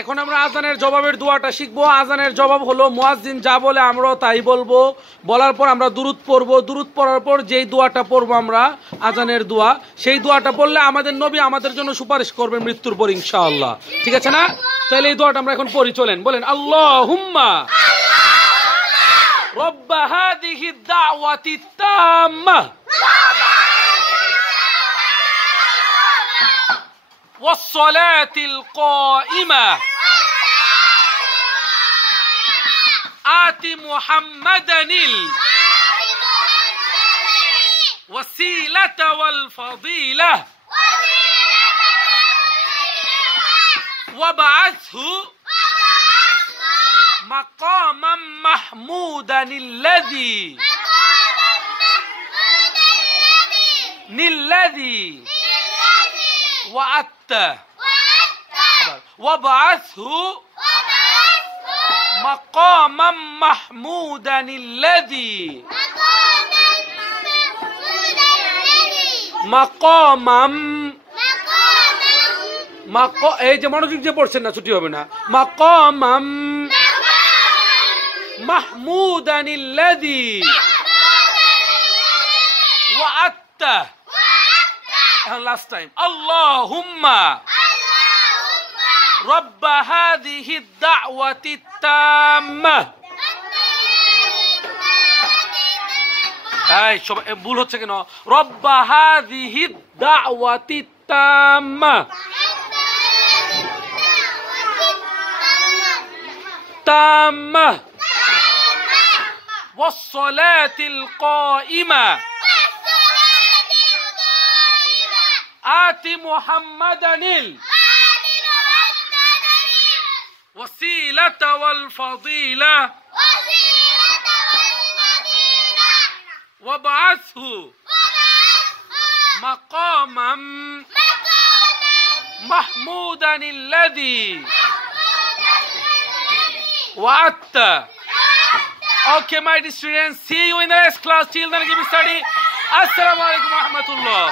এখন আমরা আজানের জবাবের দোয়াটা শিখবো। আজানের জবাব হলো মুয়াজ্জিন যা বলে আমরাও তাই বলবো, বলার পর আমরা দুরূদ পড়বো, দুরূদ পড়ার পর যেই দোয়াটা পড়বো আমরা আজানের দোয়া, সেই দোয়াটা পড়লে আমাদের নবী আমাদের জন্য সুপারিশ করবেন মৃত্যুর পর ইনশাআল্লাহ। ঠিক আছে না? তাহলে এই দোয়াটা আমরা এখন পড়ি, চলেন বলেন আল্লাহুম্মা রব্ব হাযিহি দাওয়াতি তাম্মা والصلاة القائمة آت محمدا الوسيلة والفضيلة وابعثه مقاما محمودا الذي وعدته وابعثه مقاما محمودا الذي এই যে মনোযোগ যে পড়ছেন না ছুটি হবে না। মাকামাম মাহমুদান আল্লাযী ওয়া'আদতা। লাস্ট টাইম আল্লাহুম্মা রব্ব হাযিহি দাওয়াতি তাম্মা। এই সব ভুল হচ্ছে কেন? রব্ব হাযিহি দাওয়াতি তাম্মা তাম্মা والصلاة القائمة آت محمدا الوسيلة والفضيلة وابعثه مقاما محمودا الذي وعدته. Okay, my dear students, see you in the next class. Till then, keep studying. Assalamu alaikum wa rahmatullah.